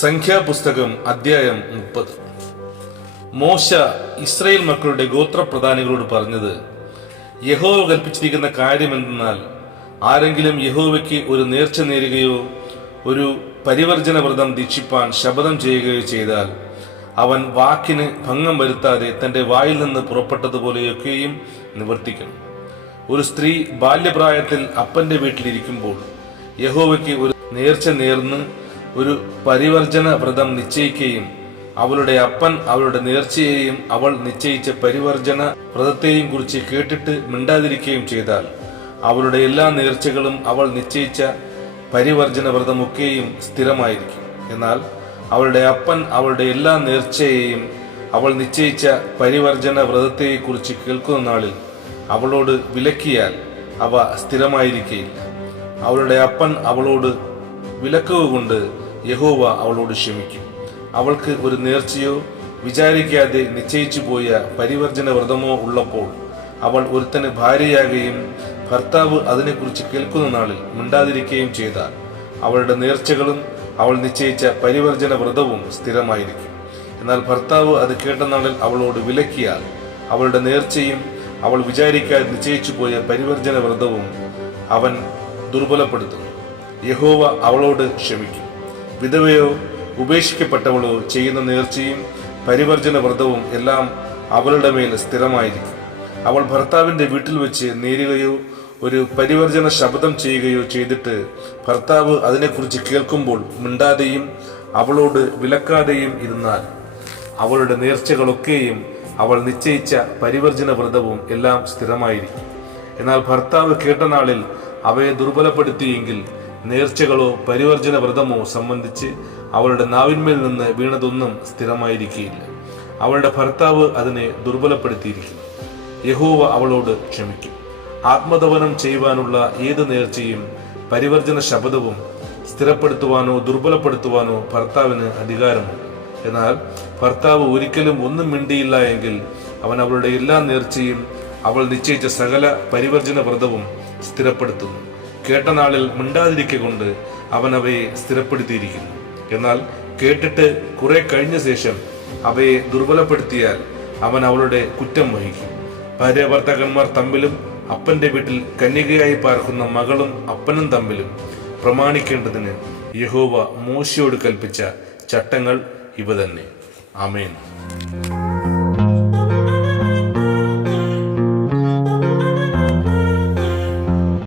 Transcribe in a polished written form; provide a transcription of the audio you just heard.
സംഖ്യാപുസ്തകം അധ്യായം 30. മോശ ഇസ്രായേൽ മക്കളുടെ ഗോത്രപ്രധാനികളോട് പറഞ്ഞത്, യഹോവ കൽപ്പിച്ചിരിക്കുന്ന കാര്യമെന്തെന്നാൽ, ആരെങ്കിലും യഹോവയ്ക്ക് ഒരു നേർച്ച നേരുകയോ ഒരു പരിവർജന വ്രതം ദീക്ഷിപ്പാൻ ശപഥം ചെയ്യുകയോ ചെയ്താൽ, അവൻ വാക്കിന് ഭംഗം വരുത്താതെ തന്റെ വായിൽ നിന്ന് പുറപ്പെട്ടതുപോലെയൊക്കെയും നിവർത്തിക്കണം. ഒരു സ്ത്രീ ബാല്യപ്രായത്തിൽ അപ്പന്റെ വീട്ടിലിരിക്കുമ്പോൾ യഹോവയ്ക്ക് ഒരു നേർച്ച നേർന്ന് ഒരു പരിവർജന വ്രതം നിശ്ചയിക്കുകയും അവളുടെ അപ്പൻ അവളുടെ നേർച്ചയെയും അവൾ നിശ്ചയിച്ച പരിവർജന വ്രതത്തെയും കുറിച്ച് കേട്ടിട്ട് മിണ്ടാതിരിക്കുകയും ചെയ്താൽ, അവളുടെ എല്ലാ നേർച്ചകളും അവൾ നിശ്ചയിച്ച പരിവർജന വ്രതമൊക്കെയും സ്ഥിരമായിരിക്കും. എന്നാൽ അവളുടെ അപ്പൻ അവളുടെ എല്ലാ നേർച്ചയെയും അവൾ നിശ്ചയിച്ച പരിവർജന വ്രതത്തെക്കുറിച്ച് കേൾക്കുന്ന നാളിൽ അവളോട് വിലക്കിയാൽ അവ സ്ഥിരമായിരിക്കുകയില്ല. അവളുടെ അപ്പൻ അവളോട് വിലക്കുക കൊണ്ട് യഹോവ അവളോട് ക്ഷമിക്കും. അവൾക്ക് ഒരു നേർച്ചയോ വിചാരിക്കാതെ നിശ്ചയിച്ചു പോയ പരിവർജന വ്രതമോ ഉള്ളപ്പോൾ അവൾ ഒരുത്തന് ഭാര്യയാകുകയും ഭർത്താവ് അതിനെക്കുറിച്ച് കേൾക്കുന്ന നാളിൽ മിണ്ടാതിരിക്കുകയും ചെയ്താൽ, അവളുടെ നേർച്ചകളും അവൾ നിശ്ചയിച്ച പരിവർജന വ്രതവും സ്ഥിരമായിരിക്കും. എന്നാൽ ഭർത്താവ് അത് കേട്ട നാളിൽ അവളോട് വിലക്കിയാൽ അവളുടെ നേർച്ചയും അവൾ വിചാരിക്കാതെ നിശ്ചയിച്ചു പോയ പരിവർജന വ്രതവും അവൻ ദുർബലപ്പെടുത്തും. യഹോവ അവളോട് ക്ഷമിക്കും. വിധവയോ ഉപേക്ഷിക്കപ്പെട്ടവളോ ചെയ്യുന്ന നേർച്ചയും പരിവർജന വ്രതവും എല്ലാം അവളുടെ മേൽ സ്ഥിരമായിരിക്കും. അവൾ ഭർത്താവിന്റെ വീട്ടിൽ വെച്ച് നേരുകയോ ഒരു പരിവർജന ശപഥം ചെയ്യുകയോ ചെയ്തിട്ട് ഭർത്താവ് അതിനെക്കുറിച്ച് കേൾക്കുമ്പോൾ മിണ്ടാതെയും അവളോട് വിലക്കാതെയും ഇരുന്നാൽ, അവളുടെ നേർച്ചകളൊക്കെയും അവൾ നിശ്ചയിച്ച പരിവർജന വ്രതവും എല്ലാം സ്ഥിരമായിരിക്കും. എന്നാൽ ഭർത്താവ് കേട്ട നാളിൽ അവയെ ദുർബലപ്പെടുത്തിയെങ്കിൽ നേർച്ചകളോ പരിവർജന വ്രതമോ സംബന്ധിച്ച് അവളുടെ നാവിന്മേൽ നിന്ന് വീണതൊന്നും സ്ഥിരമായിരിക്കുകയില്ല. അവളുടെ ഭർത്താവ് അതിനെ ദുർബലപ്പെടുത്തിയിരിക്കുന്നു. യഹോവ അവളോട് ക്ഷമിക്കും. ആത്മദവനം ചെയ്യുവാനുള്ള ഏത് നേർച്ചയും പരിവർജന ശപഥവും സ്ഥിരപ്പെടുത്തുവാനോ ദുർബലപ്പെടുത്തുവാനോ ഭർത്താവിന് അധികാരമുണ്ട്. എന്നാൽ ഭർത്താവ് ഒരിക്കലും ഒന്നും മിണ്ടിയില്ല എങ്കിൽ അവൻ അവളുടെ എല്ലാ നേർച്ചയും അവൾ നിശ്ചയിച്ച സകല പരിവർജന വ്രതവും സ്ഥിരപ്പെടുത്തുന്നു. കേട്ട നാളിൽ മിണ്ടാതിരിക്കൊണ്ട് അവൻ അവയെ സ്ഥിരപ്പെടുത്തിയിരിക്കുന്നു. എന്നാൽ കേട്ടിട്ട് കുറെ കഴിഞ്ഞ ശേഷം അവയെ ദുർബലപ്പെടുത്തിയാൽ അവൻ അവളുടെ കുറ്റം വഹിക്കും. ഭാര്യ ഭർത്താക്കന്മാർ തമ്മിലും അപ്പന്റെ വീട്ടിൽ കന്യകയായി പാർക്കുന്ന മകളും അപ്പനും തമ്മിലും പ്രമാണിക്കേണ്ടതിന് യഹോവ മോശയോട് കൽപ്പിച്ച ചട്ടങ്ങൾ ഇവ തന്നെ. ആമേൻ.